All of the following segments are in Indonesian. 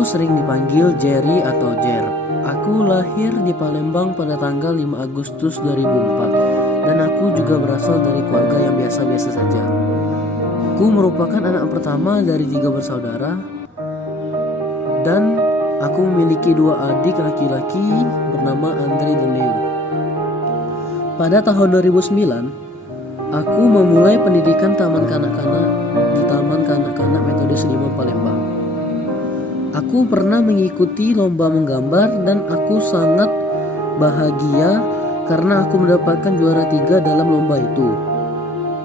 Aku sering dipanggil Jerry atau Jer. Aku lahir di Palembang pada tanggal 5 Agustus 2004 dan aku juga berasal dari keluarga yang biasa-biasa saja. Aku merupakan anak pertama dari 3 bersaudara dan aku memiliki 2 adik laki-laki bernama Andre dan Leo. Pada tahun 2009, aku memulai pendidikan taman kanak-kanak di Taman Kanak-kanak Metode Seniman Palembang. Aku pernah mengikuti lomba menggambar dan aku sangat bahagia karena aku mendapatkan juara 3 dalam lomba itu.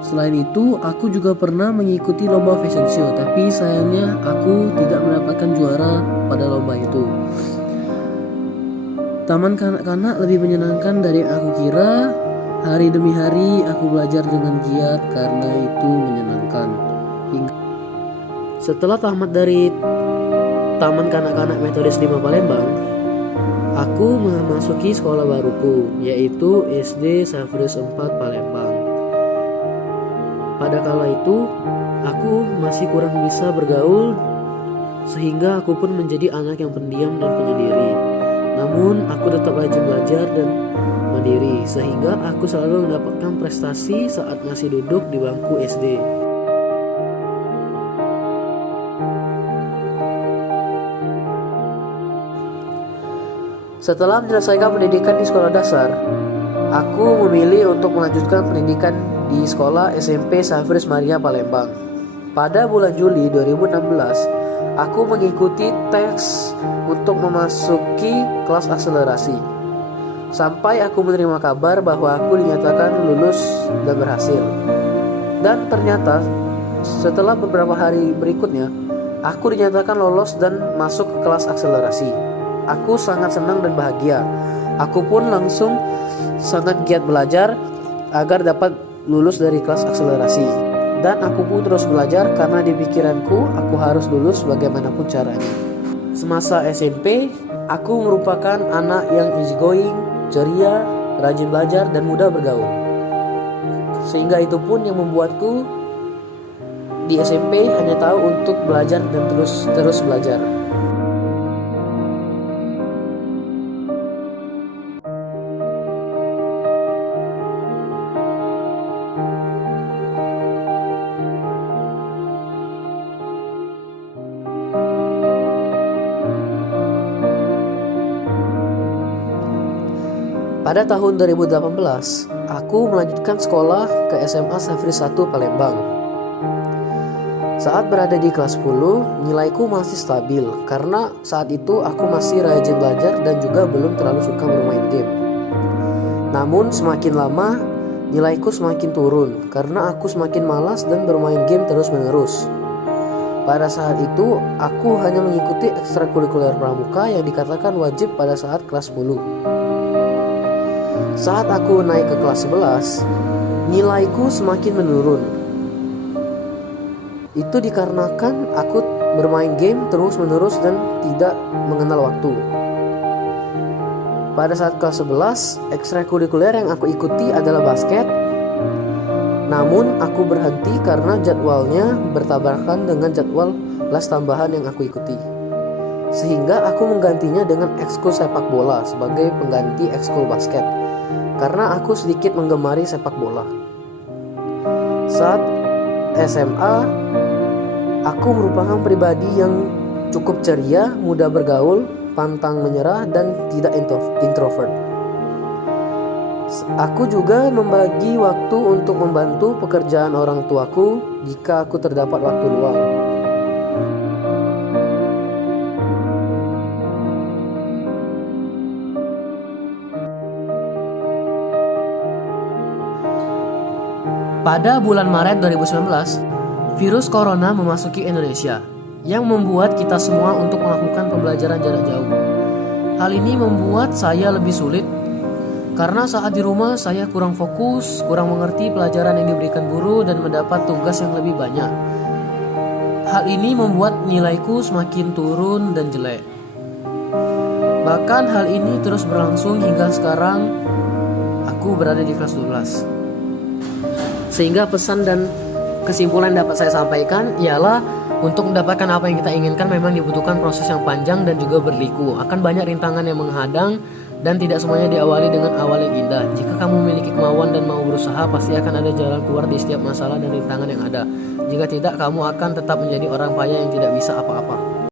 Selain itu, aku juga pernah mengikuti lomba fashion show, tapi sayangnya aku tidak mendapatkan juara pada lomba itu. Taman kanak-kanak lebih menyenangkan dari aku kira. Hari demi hari aku belajar dengan giat karena itu menyenangkan. Setelah tamat dari Taman Kanak-kanak Metode Seniman Palembang, aku memasuki sekolah baruku, yaitu SD Safrius 4 Palembang. Pada kala itu, aku masih kurang bisa bergaul, sehingga aku pun menjadi anak yang pendiam dan penyendiri. Namun, aku tetap rajin belajar dan mandiri, sehingga aku selalu mendapatkan prestasi saat masih duduk di bangku SD. Setelah menyelesaikan pendidikan di sekolah dasar, aku memilih untuk melanjutkan pendidikan di sekolah SMP Safrius Maria Palembang. Pada bulan Juli 2016, aku mengikuti tes untuk memasuki kelas akselerasi. Sampai aku menerima kabar bahwa aku dinyatakan lulus dan berhasil. Dan ternyata setelah beberapa hari berikutnya, aku dinyatakan lolos dan masuk ke kelas akselerasi. Aku sangat senang dan bahagia. Aku pun langsung sangat giat belajar agar dapat lulus dari kelas akselerasi. Dan aku pun terus belajar karena di pikiranku aku harus lulus bagaimanapun caranya. Semasa SMP, aku merupakan anak yang easygoing, ceria, rajin belajar dan mudah bergaul. Sehingga itu pun yang membuatku di SMP hanya tahu untuk belajar dan terus belajar. Pada tahun 2018, aku melanjutkan sekolah ke SMA Safrius 1 Palembang. Saat berada di kelas 10, nilaiku masih stabil karena saat itu aku masih rajin belajar dan juga belum terlalu suka bermain game. Namun semakin lama, nilaiku semakin turun karena aku semakin malas dan bermain game terus-menerus. Pada saat itu, aku hanya mengikuti ekstrakurikuler pramuka yang dikatakan wajib pada saat kelas 10. Saat aku naik ke kelas 11, nilaiku semakin menurun. Itu dikarenakan aku bermain game terus-menerus dan tidak mengenal waktu. Pada saat kelas 11, ekstrakurikuler yang aku ikuti adalah basket. Namun aku berhenti karena jadwalnya bertabrakan dengan jadwal les tambahan yang aku ikuti. Sehingga aku menggantinya dengan ekskul sepak bola sebagai pengganti ekskul basket. Karena aku sedikit menggemari sepak bola. Saat SMA, aku merupakan pribadi yang cukup ceria, mudah bergaul, pantang menyerah, dan tidak introvert. Aku juga membagi waktu untuk membantu pekerjaan orang tuaku jika aku terdapat waktu luang. Pada bulan Maret 2019, virus corona memasuki Indonesia yang membuat kita semua untuk melakukan pembelajaran jarak jauh. Hal ini membuat saya lebih sulit karena saat di rumah saya kurang fokus, kurang mengerti pelajaran yang diberikan guru dan mendapat tugas yang lebih banyak. Hal ini membuat nilaiku semakin turun dan jelek. Bahkan hal ini terus berlangsung hingga sekarang aku berada di kelas 12. Sehingga pesan dan kesimpulan dapat saya sampaikan ialah Untuk mendapatkan apa yang kita inginkan memang dibutuhkan proses yang panjang dan juga berliku. Akan banyak rintangan yang menghadang dan tidak semuanya diawali dengan awal yang indah. Jika kamu memiliki kemauan dan mau berusaha, pasti akan ada jalan keluar di setiap masalah dan rintangan yang ada. Jika tidak, kamu akan tetap menjadi orang payah yang tidak bisa apa-apa.